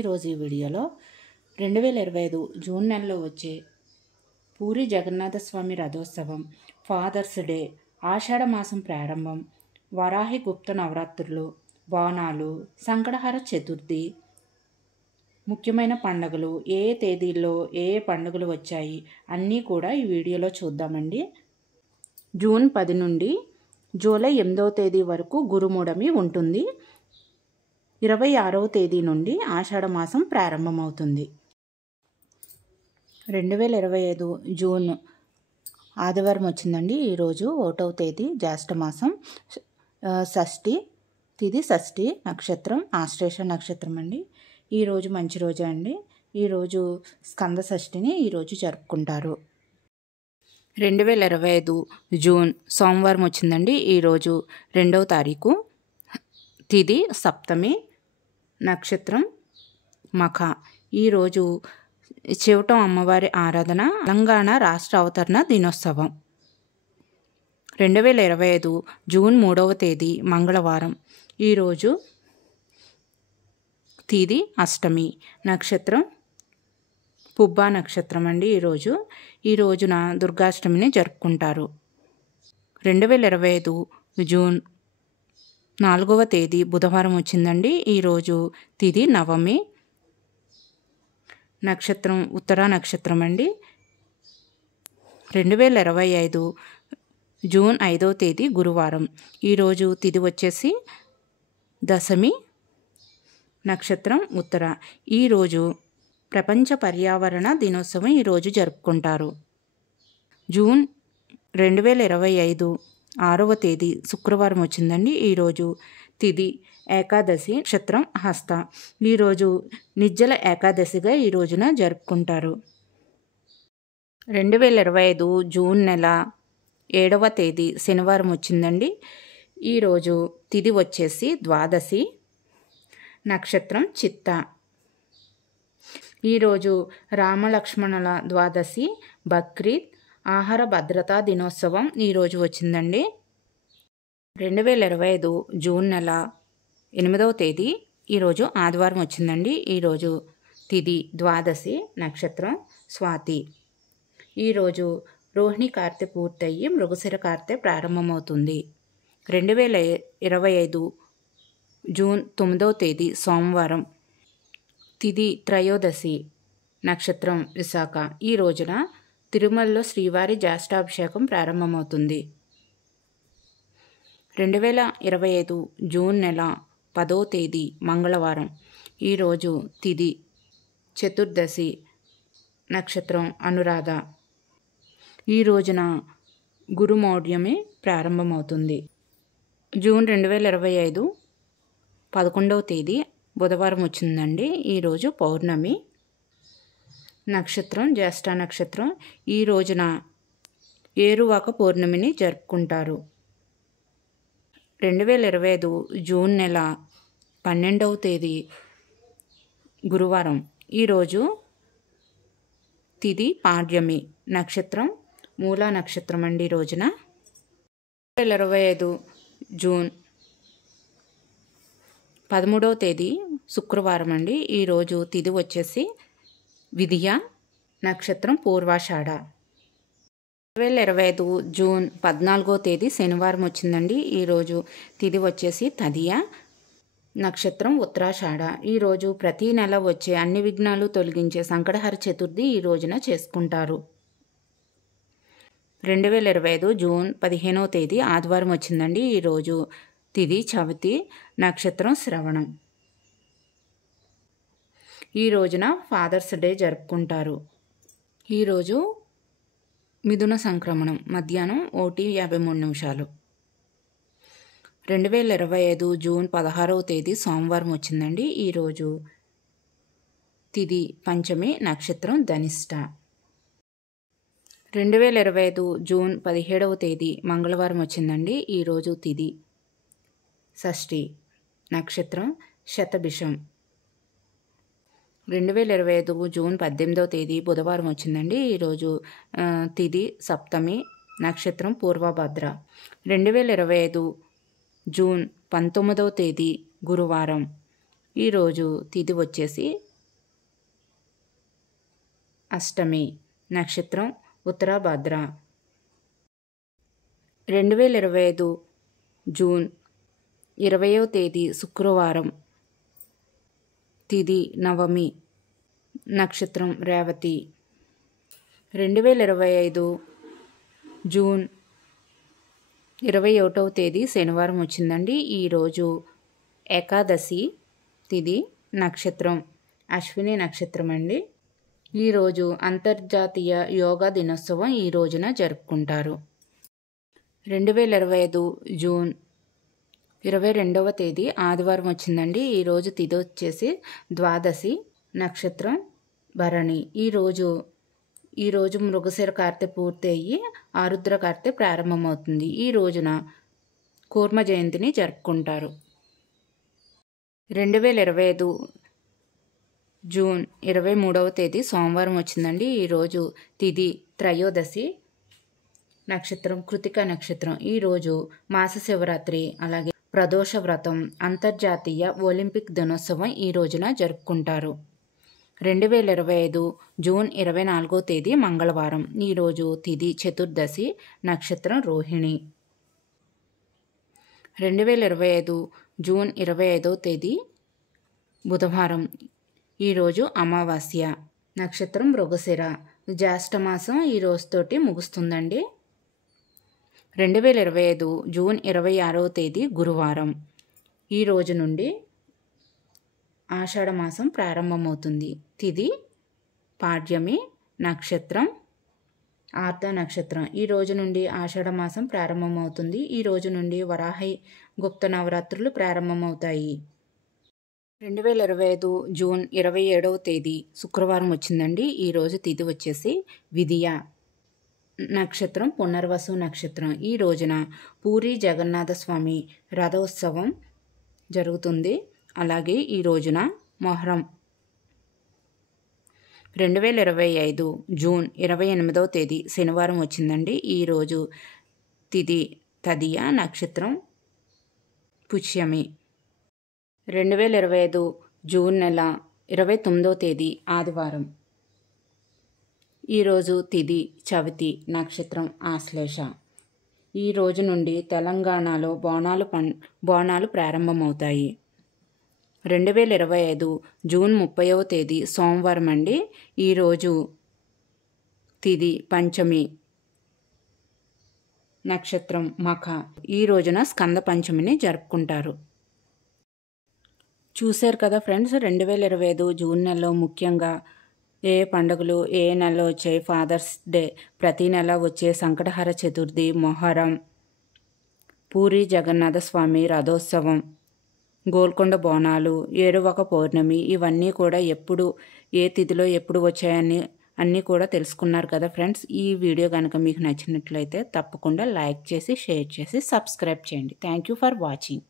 ఈరోజు ఈ వీడియోలో 2025 జూన్ నెలలో వచ్చే పూరి జగన్నాథ స్వామి రథోత్సవం, ఫాదర్స్ డే, ఆషాఢ మాసం ప్రారంభం, వరాహి గుప్త నవరాత్రులు, బోనాలు, సంకటహర చతుర్థి, ముఖ్యమైన పండుగలు, ఏ తేదీల్లో ఏ పండుగలు వచ్చాయి అన్నీ కూడా ఈ వీడియోలో చూద్దామండి. జూన్ 10 నుండి జూలై 8వ తేదీ వరకు గురుమూఢమి ఉంటుంది. 26వ తేదీ నుండి ఆషాఢ మాసం ప్రారంభమవుతుంది. 2025 జూన్ ఆదివారం వచ్చిందండి. ఈరోజు 1వ తేదీ జ్యేష్ఠ మాసం, షష్ఠి తిథి, షష్ఠి నక్షత్రం, ఆశ్లేష నక్షత్రం అండి. ఈరోజు మంచి రోజే అండి. ఈరోజు స్కంద షష్ఠిని ఈరోజు జరుపుకుంటారు. 2025 జూన్ సోమవారం వచ్చిందండి. ఈరోజు 2వ తారీఖు, తిథి సప్తమి, నక్షత్రం మఖ. ఈరోజు చివటం అమ్మవారి ఆరాధన, తెలంగాణ రాష్ట్ర అవతరణ దినోత్సవం. 2025 జూన్ 3వ తేదీ మంగళవారం. ఈరోజు తిథి అష్టమి, నక్షత్రం పుబ్బా నక్షత్రం అండి. ఈ రోజున దుర్గాష్టమిని జరుపుకుంటారు. 2025 జూన్ 4వ తేదీ బుధవారం వచ్చిందండి. ఈరోజు తిథి నవమి, నక్షత్రం ఉత్తరా నక్షత్రం అండి. 2025 జూన్ 5వ తేదీ గురువారం. ఈరోజు తిథి వచ్చేసి దశమి, నక్షత్రం ఉత్తర. ఈరోజు ప్రపంచ పర్యావరణ దినోత్సవం ఈరోజు జరుపుకుంటారు. జూన్ 2025 6వ తేదీ శుక్రవారం వచ్చిందండి. ఈరోజు తిథి ఏకాదశి, నక్షత్రం హస్త. ఈరోజు నిర్జల ఏకాదశిగా ఈ రోజున జరుపుకుంటారు. 2025 జూన్ నెల 7వ తేదీ శనివారం వచ్చిందండి. ఈరోజు తిథి వచ్చేసి ద్వాదశి, నక్షత్రం చిత్త. ఈరోజు రామలక్ష్మణుల ద్వాదశి, బక్రీద్, ఆహార భద్రతా దినోత్సవం ఈరోజు వచ్చిందండి. 2025 జూన్ నెల 8వ తేదీ ఈరోజు ఆదివారం వచ్చిందండి. ఈరోజు తిథి ద్వాదశి, నక్షత్రం స్వాతి. ఈరోజు రోహిణి కార్తె పూర్తయ్యి మృగశిర కార్తె ప్రారంభమవుతుంది. 2025 జూన్ 9వ తేదీ సోమవారం. తిథి త్రయోదశి, నక్షత్రం విశాఖ. ఈ రోజున తిరుమలలో శ్రీవారి జ్యేష్ఠాభిషేకం ప్రారంభమవుతుంది. 2025 జూన్ నెల 10వ తేదీ మంగళవారం. ఈరోజు తిథి చతుర్దశి, నక్షత్రం అనురాధ. ఈ రోజున గురుమౌఢ్యమి ప్రారంభమవుతుంది. జూన్ 2025 11వ తేదీ బుధవారం వచ్చిందండి. ఈరోజు పౌర్ణమి, నక్షత్రం జ్యేష్ఠ నక్షత్రం. ఈ రోజున ఏరువాక పౌర్ణమిని జరుపుకుంటారు. 2025 జూన్ నెల 12వ తేదీ గురువారం. ఈరోజు తిథి పాడ్యమి, నక్షత్రం మూలా నక్షత్రం అండి. ఈ రోజున 2025 జూన్ 13వ తేదీ శుక్రవారం అండి. ఈరోజు తిథి వచ్చేసి విధియ, నక్షత్రం పూర్వాషాఢ. 2025 జూన్ 14వ తేదీ శనివారం వచ్చిందండి. ఈరోజు తిథి వచ్చేసి తదియ, నక్షత్రం ఉత్తరాషాఢ. ఈరోజు ప్రతి నెల వచ్చే అన్ని విఘ్నాలు తొలగించే సంకటహర చతుర్థి ఈ రోజున చేసుకుంటారు. 2025 జూన్ 15వ తేదీ ఆదివారం వచ్చిందండి. ఈరోజు తిథి చవితి, నక్షత్రం శ్రవణం. ఈ రోజున ఫాదర్స్ డే జరుపుకుంటారు. ఈరోజు మిథున సంక్రమణం మధ్యాహ్నం 1:53. 2025 జూన్ 16వ తేదీ సోమవారం వచ్చిందండి. ఈరోజు తిథి పంచమి, నక్షత్రం ధనిష్ట. 2025 జూన్ 17వ తేదీ మంగళవారం వచ్చిందండి. ఈరోజు తిథి షష్ఠి, నక్షత్రం శతభిషం. 2025 జూన్ 18వ తేదీ బుధవారం వచ్చిందండి. ఈరోజు తిథి సప్తమి, నక్షత్రం పూర్వభద్ర. 2025 జూన్ 19వ తేదీ గురువారం. ఈరోజు తిథి వచ్చేసి అష్టమి, నక్షత్రం ఉత్తరాభాద్ర. 2025 జూన్ 20వ తేదీ శుక్రవారం, తిథి నవమి, నక్షత్రం రేవతి. 2025 జూన్ 21వ తేదీ శనివారం వచ్చిందండి. ఈరోజు ఏకాదశి, తిథి నక్షత్రం అశ్విని నక్షత్రం అండి. ఈరోజు అంతర్జాతీయ యోగా దినోత్సవం ఈ రోజున జరుపుకుంటారు. 2025 జూన్ 22వ తేదీ ఆదివారం వచ్చిందండి. ఈరోజు తిథి వచ్చేసి ద్వాదశి, నక్షత్రం భరణి. ఈరోజు మృగశిర కార్తె పూర్తి అయ్యి ఆరుద్ర కార్తె ప్రారంభమవుతుంది. ఈ రోజున కూర్మ జయంతిని జరుపుకుంటారు. 2025 జూన్ 23వ తేదీ సోమవారం వచ్చిందండి. ఈరోజు తిథి త్రయోదశి, నక్షత్రం కృతిక నక్షత్రం. ఈరోజు మాస శివరాత్రి అలాగే ప్రదోష వ్రతం, అంతర్జాతీయ ఒలింపిక్ దినోత్సవం ఈ రోజున జరుపుకుంటారు. 2025 జూన్ 24వ తేదీ మంగళవారం. ఈరోజు తిథి చతుర్దశి, నక్షత్రం రోహిణి. 2025 జూన్ 25వ తేదీ బుధవారం. ఈరోజు అమావాస్య, నక్షత్రం మృగశిర. జ్యేష్ఠమాసం ఈ రోజుతోటి ముగుస్తుందండి. 2025 జూన్ 26వ తేదీ గురువారం. ఈ రోజు నుండి ఆషాఢమాసం ప్రారంభమవుతుంది. తిథి పాడ్యమి, నక్షత్రం ఆర్ధ నక్షత్రం. ఈ రోజు నుండి ఆషాఢమాసం ప్రారంభమవుతుంది. ఈ రోజు నుండి వరాహి గుప్త నవరాత్రులు ప్రారంభమవుతాయి. 2025 జూన్ 27వ తేదీ శుక్రవారం వచ్చిందండి. ఈరోజు తిథి వచ్చేసి విదియ, నక్షత్రం పునర్వసు నక్షత్రం. ఈ రోజున పూరి జగన్నాథ స్వామి రథోత్సవం జరుగుతుంది. అలాగే ఈ రోజున మొహరం. 2025 జూన్ 28వ తేదీ శనివారం వచ్చిందండి. ఈరోజు తిథి తదియ, నక్షత్రం పుష్యమి. 2025 జూన్ నెల 29వ తేదీ ఆదివారం. ఈరోజు తిథి చవితి, నక్షత్రం ఆశ్లేష. ఈ రోజు నుండి తెలంగాణలో బోనాలు ప్రారంభమవుతాయి. 2025 జూన్ 30వ తేదీ సోమవారం అండి. ఈరోజు తిథి పంచమి, నక్షత్రం మఖ. ఈ రోజున స్కంద పంచమిని జరుపుకుంటారు. చూశారు కదా ఫ్రెండ్స్, 2025 జూన్ నెలలో ముఖ్యంగా ఏ పండుగలు ఏ నెలలో వచ్చాయి. ఫాదర్స్ డే, ప్రతి నెల వచ్చే సంకటహర చతుర్థి, మొహరం, పూరి జగన్నాథ స్వామి రథోత్సవం, గోల్కొండ బోనాలు, ఏరువాక పౌర్ణమి, ఇవన్నీ కూడా ఎప్పుడు ఏ తిథిలో ఎప్పుడు వచ్చాయని అన్నీ కూడా తెలుసుకున్నారు కదా ఫ్రెండ్స్. ఈ వీడియో కనుక మీకు నచ్చినట్లయితే తప్పకుండా లైక్ చేసి, షేర్ చేసి, సబ్స్క్రైబ్ చేయండి. Thank you for watching.